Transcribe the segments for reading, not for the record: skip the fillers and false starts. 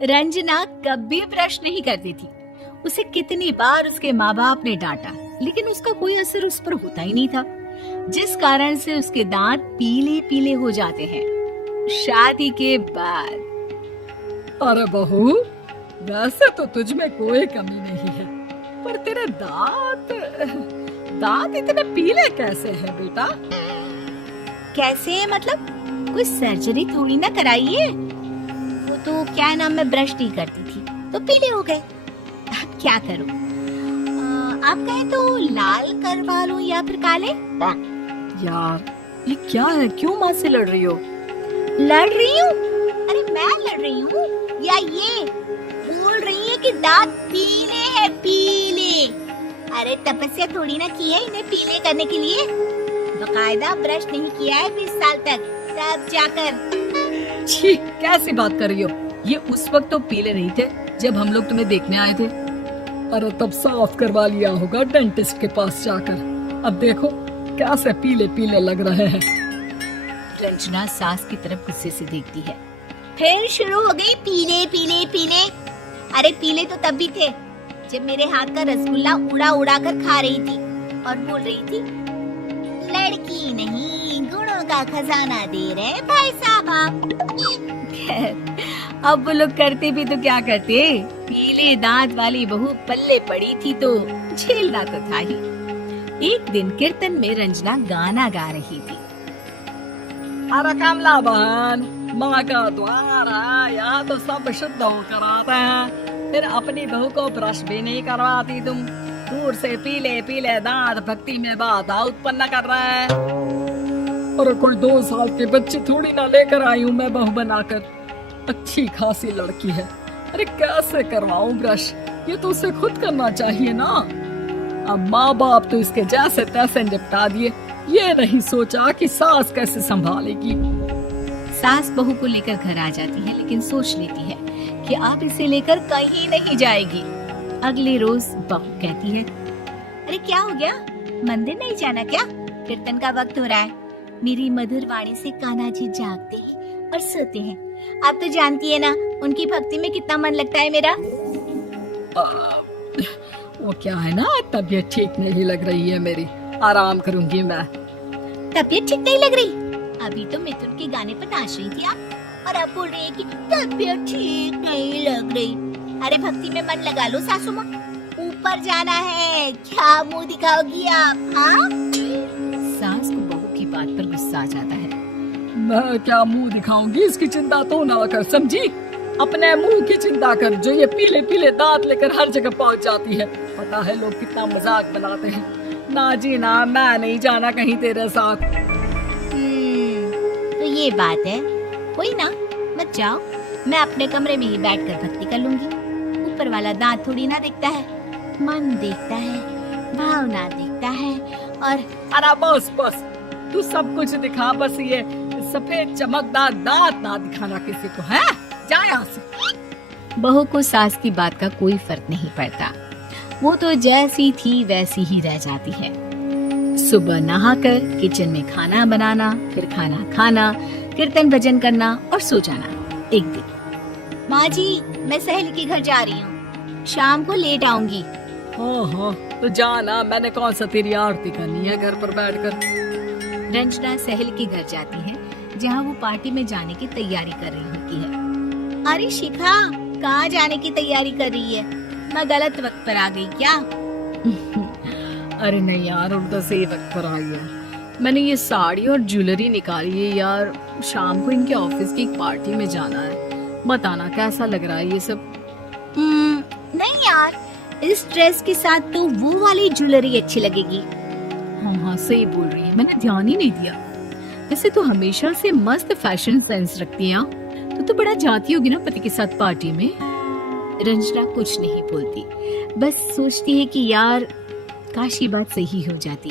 रंजना कभी ब्रश नहीं करती थी। उसे कितनी बार उसके माँ बाप ने डांटा, लेकिन उसका कोई असर उस पर होता ही नहीं था, जिस कारण से उसके दांत पीले पीले हो जाते हैं। शादी के बाद अरे बहू, वैसे तो तुझ में कोई कमी नहीं है, पर तेरे दांत दांत इतने पीले कैसे हैं बेटा? कैसे मतलब? कोई सर्जरी थोड़ी ना कराइए। वो तो क्या नाम, मैं ब्रश नहीं करती थी तो पीले हो गए। अब क्या करूं? आप कहें तो लाल करवा लूं या फिर काले? यार ये क्या है, क्यों माँ से लड़ रही हो? लड़ रही हूँ? अरे मैं लड़ रही हूँ या ये बोल रही है कि दांत पीले हैं, पीले? अरे तपस्या थोड़ी ना की है इन्हें पीले करने के लिए। बकायदा ब्रश नहीं किया है 20 साल तक, तब जाकर। छी, कैसी बात कर रही हो? ये उस वक्त तो पीले नहीं थे जब हम लोग तुम्हें देखने आए थे। अरे तब साफ करवा लिया होगा डेंटिस्ट के पास जाकर। अब देखो कैसे पीले पीले लग रहे हैं। रंजना सास की तरफ गुस्से से देखती है। फिर शुरू हो गई पीले पीले पीले। अरे पीले तो तब भी थे जब मेरे हाथ का रसगुल्ला उड़ा उड़ा कर खा रही थी और बोल रही थी, लड़की नहीं गुणों का खजाना दे रहे भाई साहब आप। अब वो लोग करते भी तो क्या करते, पीले दांत वाली बहू पल्ले पड़ी थी तो झेलना तो था ही। एक दिन कीर्तन में रंजना गाना गा रही थी। अरे कमला बहन, माँ का द्वार है, यहाँ तो सब शुद्ध होकर आते हैं, फिर अपनी बहू को ब्रश भी नहीं करवाती तुम। दूर से पीले पीले दांत भक्ति में बाधा उत्पन्न कर रहा है। और कोई 2 साल के बच्चे थोड़ी ना लेकर आई हूँ मैं बहू बनाकर। अच्छी खासी लड़की है, अरे कैसे करवाऊं ब्रश? ये तो उसे खुद करना चाहिए ना। अब माँ बाप तो इसके जैसे तैसे निपटा दिए, ये नहीं सोचा कि सास कैसे संभालेगी। सास बहू को लेकर घर आ जाती है, लेकिन सोच लेती है कि आप इसे लेकर कहीं नहीं जाएगी। अगले रोज बहू कहती है, अरे क्या हो गया, मंदिर नहीं जाना क्या? कीर्तन का वक्त हो रहा है। मेरी मधुर वाणी से कान्हा जी जागते हैं और सोते हैं। आप तो जानती है ना उनकी भक्ति में कितना मन लगता है मेरा। वो क्या है ना, तबीयत ठीक नहीं लग रही है मेरी, आराम करूंगी मैं। तबीयत ठीक नहीं लग रही? अभी तो मिथुन के गाने पर नाच रही थी आप, और आप बोल रही है कि तबीयत ठीक नहीं लग रही। अरे भक्ति में मन लगा लो सासू माँ, ऊपर जाना है, क्या मुंह दिखाओगी आप? हाँ? सास को बहू की बात पर गुस्सा आ जाता है। मैं क्या मुंह दिखाऊंगी, इसकी चिंता तो ना कर, समझी? अपने मुंह की चिंता कर, जो ये पीले पीले दांत लेकर हर जगह पहुंच जाती है। पता है लोग कितना मजाक बनाते हैं। ना जी ना, मैं नहीं जाना कहीं तेरे साथ। तो ये बात है, कोई ना, मत जाओ, मैं अपने कमरे में ही बैठकर भक्ति कर लूंगी। ऊपर वाला दांत थोड़ी ना देखता है, मन देखता है, भावना देखता है। और अरे बस बस, तू सब कुछ दिखा, बस ये सफेद चमकदार दांत ना दिखाना किसी को, है? जा यहाँ से। बहू को सास की बात का कोई फर्क नहीं पड़ता, वो तो जैसी थी वैसी ही रह जाती है। सुबह नहाकर किचन में खाना बनाना, फिर खाना खाना, कीर्तन भजन करना और सो जाना। एक दिन, माँ जी मैं सहेली के घर जा रही हूँ, शाम को लेट आऊंगी। हाँ, तो जाना, मैंने कौन सा तेरी आरती करनी है घर पर बैठकर। रंजना सहेली के घर जाती है, जहाँ वो पार्टी में जाने की तैयारी कर रही होती है। अरे शिखा, कहाँ जाने की तैयारी कर रही है? मैं गलत वक्त पर आ गई क्या? अरे नहीं यार, उल्टा सही वक्त पर आई हूँ। मैंने ये साड़ी और ज्वेलरी निकाली है यार, शाम को इनके ऑफिस की एक पार्टी में जाना है। बताना कैसा लग रहा है ये सब? नहीं यार, इस ड्रेस के साथ तो वो वाली ज्वेलरी अच्छी लगेगी। हाँ, सही बोल रही है, मैंने ध्यान ही नहीं दिया। वैसे तो हमेशा से मस्त फैशन सेंस रखती है। तो बड़ा जाती होगी ना पति के साथ पार्टी में। रंजना कुछ नहीं बोलती, बस सोचती है कि यार काश ये बात सही हो जाती,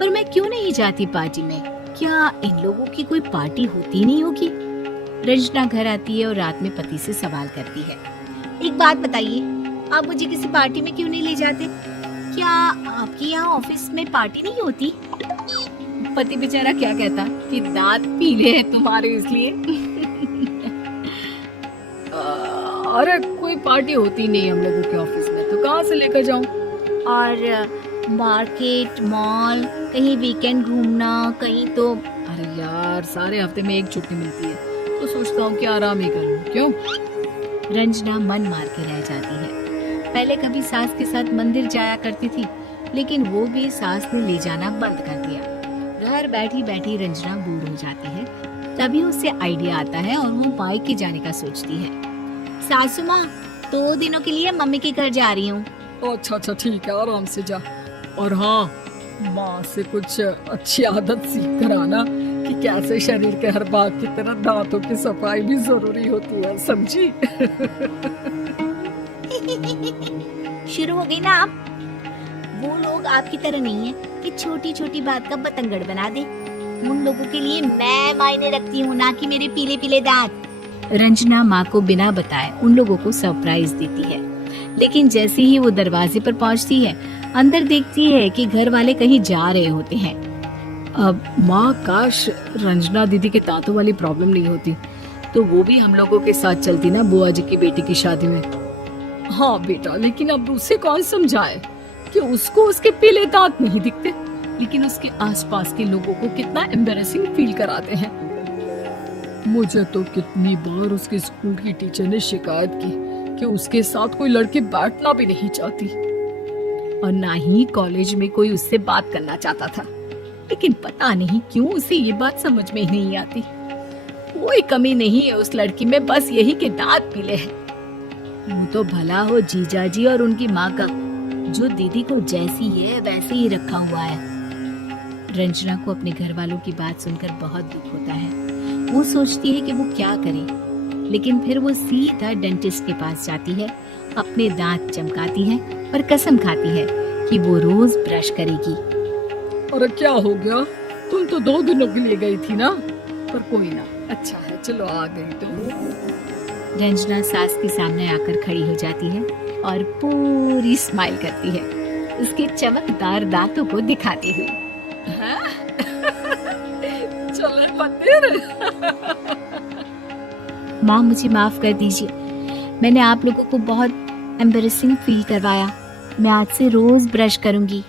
पर मैं क्यों नहीं जाती पार्टी में? क्या इन लोगों की कोई पार्टी होती नहीं होगी? रंजना घर आती है और रात में पति से सवाल करती है, एक बात बताइए, आप मुझे किसी पार्टी में क्यों नहीं ले जाते? क्या आपके यहाँ ऑफिस में पार्टी नहीं होती? पति बेचारा क्या कहता कि दांत पीले हैं तुम्हारे इसलिए। अरे कोई पार्टी होती नहीं हम लोगों के ऑफिस में, तो कहाँ से लेकर जाऊँ? और मार्केट, मॉल, कहीं वीकेंड घूमना, कहीं तो। अरे यार, सारे हफ्ते में एक छुट्टी मिलती है, तो सोचता हूँ कि आराम ही करूँ। क्यों? रंजना मन मार के रह जाती है। पहले कभी सास के साथ मंदिर जाया करती थी, लेकिन वो भी सास ने ले जाना बंद कर दिया। घर बैठी बैठी रंजना बोर हो जाती है। तभी उसे आइडिया आता है और वो मायके जाने का सोचती है। सासू माँ, 2 दिनों के लिए मम्मी के घर जा रही हूँ। अच्छा अच्छा, ठीक है, आराम से जा। और हाँ, माँ से कुछ अच्छी आदत सीख कर आना कि कैसे शरीर के हर भाग की तरह दांतों की सफाई भी जरूरी होती है, समझी? शुरू हो गई ना आप। वो लोग आपकी तरह नहीं है कि छोटी छोटी बात का बतंगड़ बना दे। उन लोगों के लिए मैं मायने रखती हूँ, ना कि मेरे पीले पीले दांत। रंजना माँ को बिना बताए उन लोगों को सरप्राइज देती है, लेकिन जैसे ही वो दरवाजे पर पहुँचती है, अंदर देखती है कि घर वाले कहीं जा रहे होते हैं। अब माँ, काश रंजना दीदी के दांतों वाली प्रॉब्लम नहीं होती, तो वो भी हम लोगों के साथ चलती ना बुआ जी की बेटी की शादी में। हाँ बेटा, लेकिन अब उसे कौन समझाए कि उसको उसके पीले दांत नहीं दिखते, लेकिन उसके आसपास के लोगों को कितना एम्बैरेसिंग फील कराते हैं। मुझे तो कितनी बार उसके स्कूल की टीचर ने शिकायत की कि उसके साथ कोई लड़की बैठना भी नहीं चाहती, और ना ही कॉलेज में कोई उससे बात करना चाहता था। लेकिन पता नहीं क्यों उसे ये बात समझ में ही नहीं आती। कोई कमी नहीं है उस लड़की में, बस यही कि दांत पीले हैं। वो तो भला हो जीजा जी और उनकी माँ का, जो दीदी को जैसी है वैसे ही रखा हुआ है। रंजना को अपने घर वालों की बात सुनकर बहुत दुख होता है। वो सोचती है कि वो क्या करे, लेकिन फिर वो सीधा डेंटिस्ट के पास जाती है, अपने दांत चमकाती है और कसम खाती है कि वो रोज ब्रश करेगी। अरे क्या हो गया? तुम तो 2 दिनों के लिए गई थी ना, पर कोई ना, अच्छा है, चलो आ गई तो। रंजना सास के सामने आकर खड़ी हो जाती है और पूरी स्माइल करती है, उसके चमकदार दांतों को दिखाती हुई। चले मंदिर। माँ, मुझे माफ कर दीजिए, मैंने आप लोगों को बहुत एम्बैरेसिंग फील करवाया। मैं आज से रोज ब्रश करूंगी।